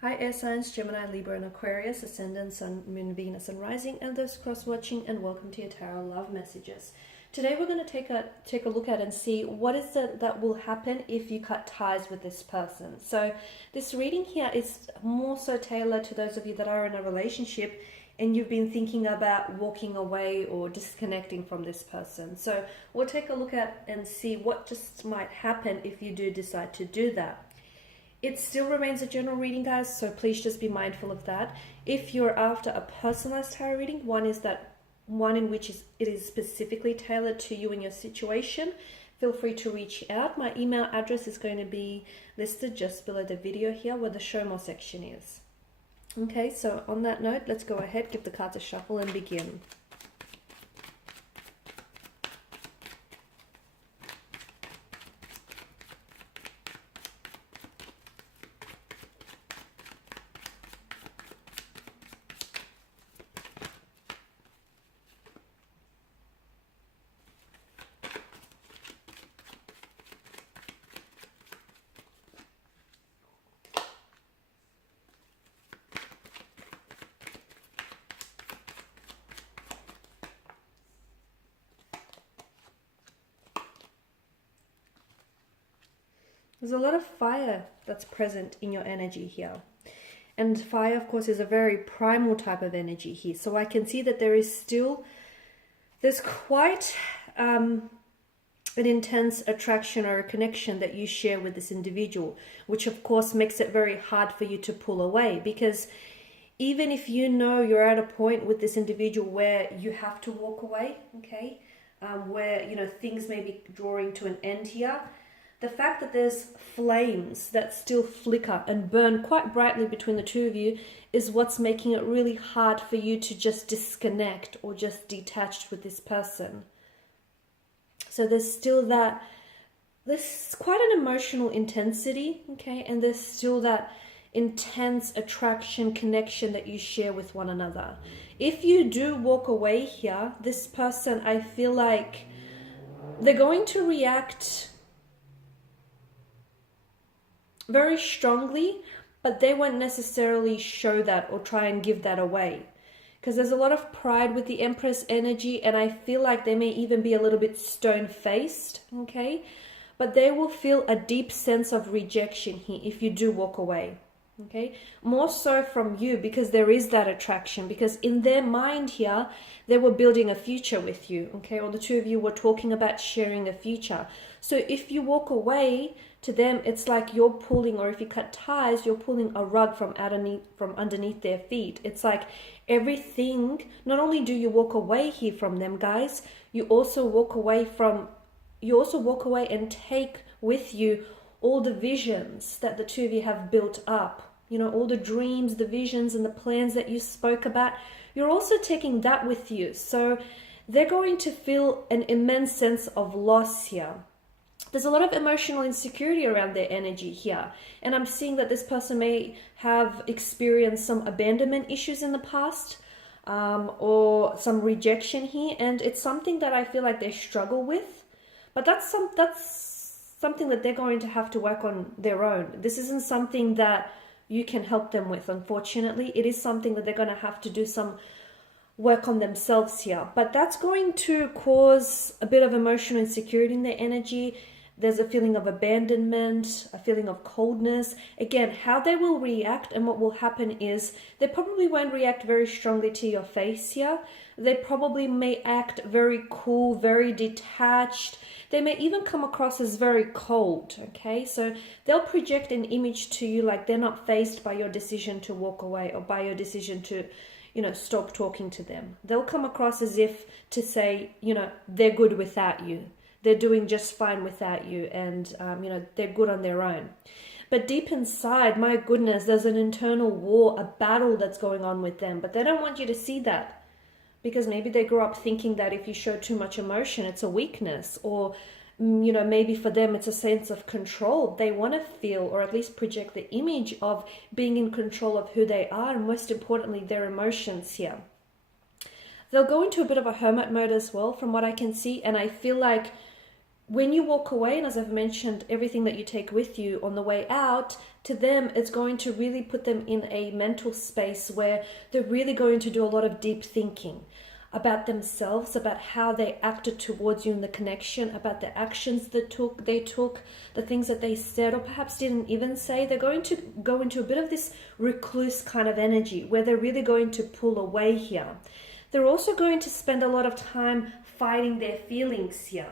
Hi air signs, Gemini, Libra and Aquarius, Ascendant, Sun, Moon, Venus and Rising, and those cross-watching, and welcome to your Tarot Love Messages. Today we're going to take a look at and see what is it that will happen if you cut ties with this person. So this reading here is more so tailored to those of you that are in a relationship and you've been thinking about walking away or disconnecting from this person. So we'll take a look at and see what just might happen if you do decide to do that. It still remains a general reading, guys, so please just be mindful of that. If you're after a personalized tarot reading, one in which it is specifically tailored to you and your situation, feel free to reach out. My email address is going to be listed just below the video here where the show more section is. Okay, so on that note, let's go ahead, give the cards a shuffle and begin. There's a lot of fire that's present in your energy here. And fire, of course, is a very primal type of energy here. So I can see that there's quite an intense attraction or a connection that you share with this individual, which of course makes it very hard for you to pull away, because even if you know you're at a point with this individual where you have to walk away, okay, where, you know, things may be drawing to an end here, the fact that there's flames that still flicker and burn quite brightly between the two of you is what's making it really hard for you to just disconnect or just detach with this person. So there's quite an emotional intensity, okay, and there's still that intense attraction, connection that you share with one another. If you do walk away here, this person, I feel like they're going to react very strongly, but they won't necessarily show that or try and give that away, because there's a lot of pride with the Empress energy, and I feel like they may even be a little bit stone-faced, okay, but they will feel a deep sense of rejection here if you do walk away, okay, more so from you, because there is that attraction, because in their mind here they were building a future with you, okay, or the two of you were talking about sharing a future. So if you walk away, to them it's like you're pulling, or if you cut ties, you're pulling a rug from underneath their feet. It's like everything, not only do you walk away here from them, guys, you also walk away and take with you all the visions that the two of you have built up, you know, all the dreams, the visions and the plans that you spoke about. You're also taking that with you. So they're going to feel an immense sense of loss here. There's a lot of emotional insecurity around their energy here. And I'm seeing that this person may have experienced some abandonment issues in the past, or some rejection here. And it's something that I feel like they struggle with. But that's something that they're going to have to work on their own. This isn't something that you can help them with, unfortunately. It is something that they're going to have to do some work on themselves here. But that's going to cause a bit of emotional insecurity in their energy. There's a feeling of abandonment, a feeling of coldness. Again, how they will react and what will happen is they probably won't react very strongly to your face here. They probably may act very cool, very detached. They may even come across as very cold, okay? So they'll project an image to you like they're not fazed by your decision to walk away or by your decision to, you know, stop talking to them. They'll come across as if to say, you know, they're good without you. They're doing just fine without you, and, you know, they're good on their own. But deep inside, my goodness, there's an internal war, a battle that's going on with them. But they don't want you to see that, because maybe they grew up thinking that if you show too much emotion, it's a weakness, or, you know, maybe for them it's a sense of control. They want to feel, or at least project the image of being in control of who they are, and most importantly, their emotions here. They'll go into a bit of a hermit mode as well, from what I can see, and I feel like when you walk away, and as I've mentioned, everything that you take with you on the way out, to them, it's going to really put them in a mental space where they're really going to do a lot of deep thinking about themselves, about how they acted towards you in the connection, about the actions that they took, the things that they said or perhaps didn't even say. They're going to go into a bit of this recluse kind of energy where they're really going to pull away here. They're also going to spend a lot of time fighting their feelings here.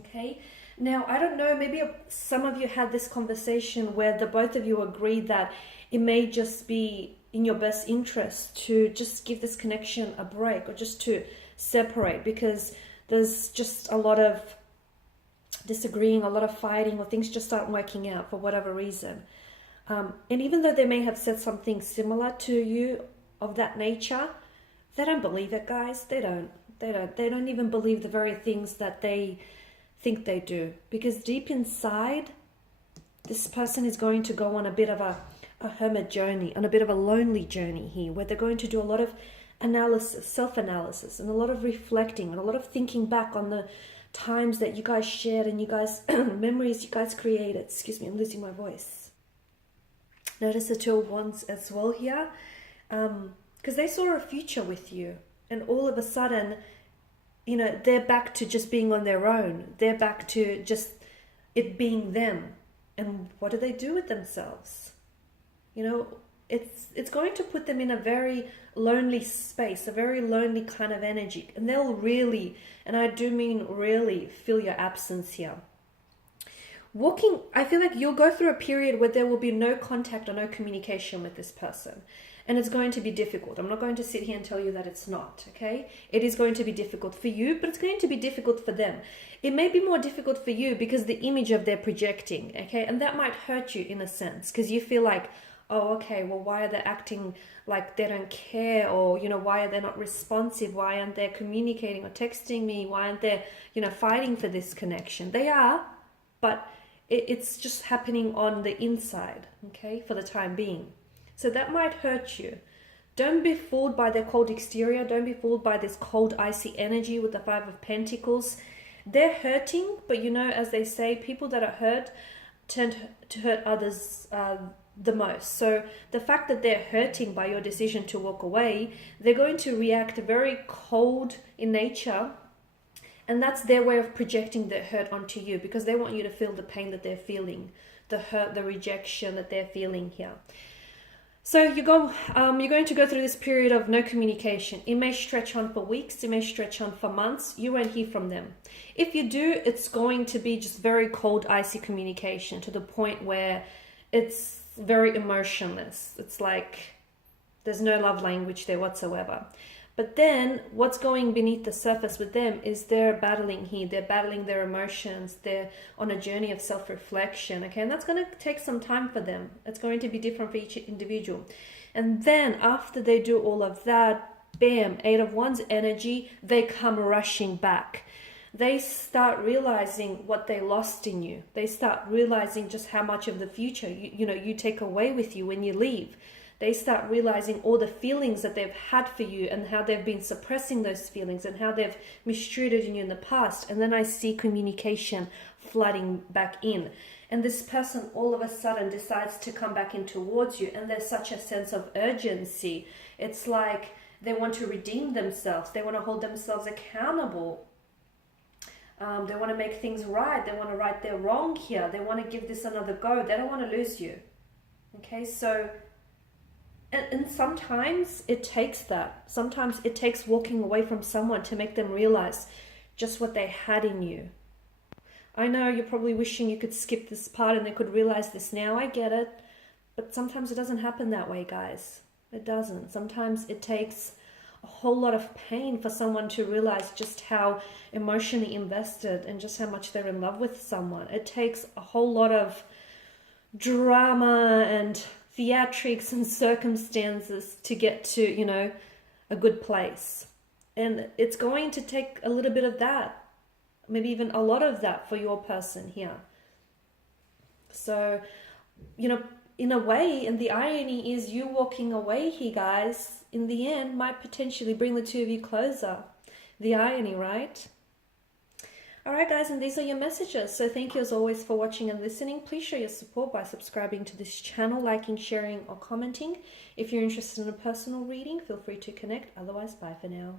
Okay, now I don't know, maybe some of you had this conversation where the both of you agreed that it may just be in your best interest to just give this connection a break, or just to separate, because there's just a lot of disagreeing, a lot of fighting, or things just aren't working out for whatever reason. And even though they may have said something similar to you of that nature, they don't believe it, guys. They don't even believe the very things that they think they do, because deep inside, this person is going to go on a bit of a hermit journey, on a bit of a lonely journey here, where they're going to do a lot of analysis, self-analysis, and a lot of reflecting, and a lot of thinking back on the times that you guys shared, and you guys memories you guys created. Excuse me, I'm losing my voice. Notice the Two of Wands as well here, because they saw a future with you, and all of a sudden, you know, they're back to just being on their own. They're back to just it being them. And what do they do with themselves? You know, it's going to put them in a very lonely space, a very lonely kind of energy. And they'll really, and I do mean really, feel your absence here. I feel like you'll go through a period where there will be no contact or no communication with this person. And it's going to be difficult. I'm not going to sit here and tell you that it's not, okay? It is going to be difficult for you, but it's going to be difficult for them. It may be more difficult for you because the image of they're projecting, okay? And that might hurt you in a sense, because you feel like, oh, okay, well, why are they acting like they don't care? Or, you know, why are they not responsive? Why aren't they communicating or texting me? Why aren't they, you know, fighting for this connection? They are, but it's just happening on the inside, okay, for the time being. So that might hurt you. Don't be fooled by their cold exterior. Don't be fooled by this cold, icy energy with the Five of Pentacles. They're hurting, but you know, as they say, people that are hurt tend to hurt others the most. So the fact that they're hurting by your decision to walk away, they're going to react very cold in nature. And that's their way of projecting their hurt onto you, because they want you to feel the pain that they're feeling, the hurt, the rejection that they're feeling here. So you're going to go through this period of no communication. It may stretch on for weeks. It may stretch on for months. You won't hear from them. If you do, it's going to be just very cold, icy communication, to the point where it's very emotionless. It's like there's no love language there whatsoever. But then what's going beneath the surface with them is they're battling here. They're battling their emotions. They're on a journey of self-reflection. Okay, and that's going to take some time for them. It's going to be different for each individual. And then after they do all of that, bam, Eight of Wands energy, they come rushing back. They start realizing what they lost in you. They start realizing just how much of the future you take away with you when you leave. They start realizing all the feelings that they've had for you, and how they've been suppressing those feelings, and how they've mistreated you in the past. And then I see communication flooding back in. And this person all of a sudden decides to come back in towards you. And there's such a sense of urgency. It's like they want to redeem themselves. They want to hold themselves accountable. They want to make things right. They want to right their wrong here. They want to give this another go. They don't want to lose you. Okay, so... And sometimes it takes that. Sometimes it takes walking away from someone to make them realize just what they had in you. I know you're probably wishing you could skip this part and they could realize this now. I get it. But sometimes it doesn't happen that way, guys. It doesn't. Sometimes it takes a whole lot of pain for someone to realize just how emotionally invested and just how much they're in love with someone. It takes a whole lot of drama and theatrics and circumstances to get to, a good place. And it's going to take a little bit of that, maybe even a lot of that for your person here. So, in a way, and the irony is you walking away here, guys, in the end might potentially bring the two of you closer. The irony, right? All right, guys, and these are your messages. So thank you as always for watching and listening. Please show your support by subscribing to this channel, liking, sharing, or commenting. If you're interested in a personal reading, feel free to connect. Otherwise, bye for now.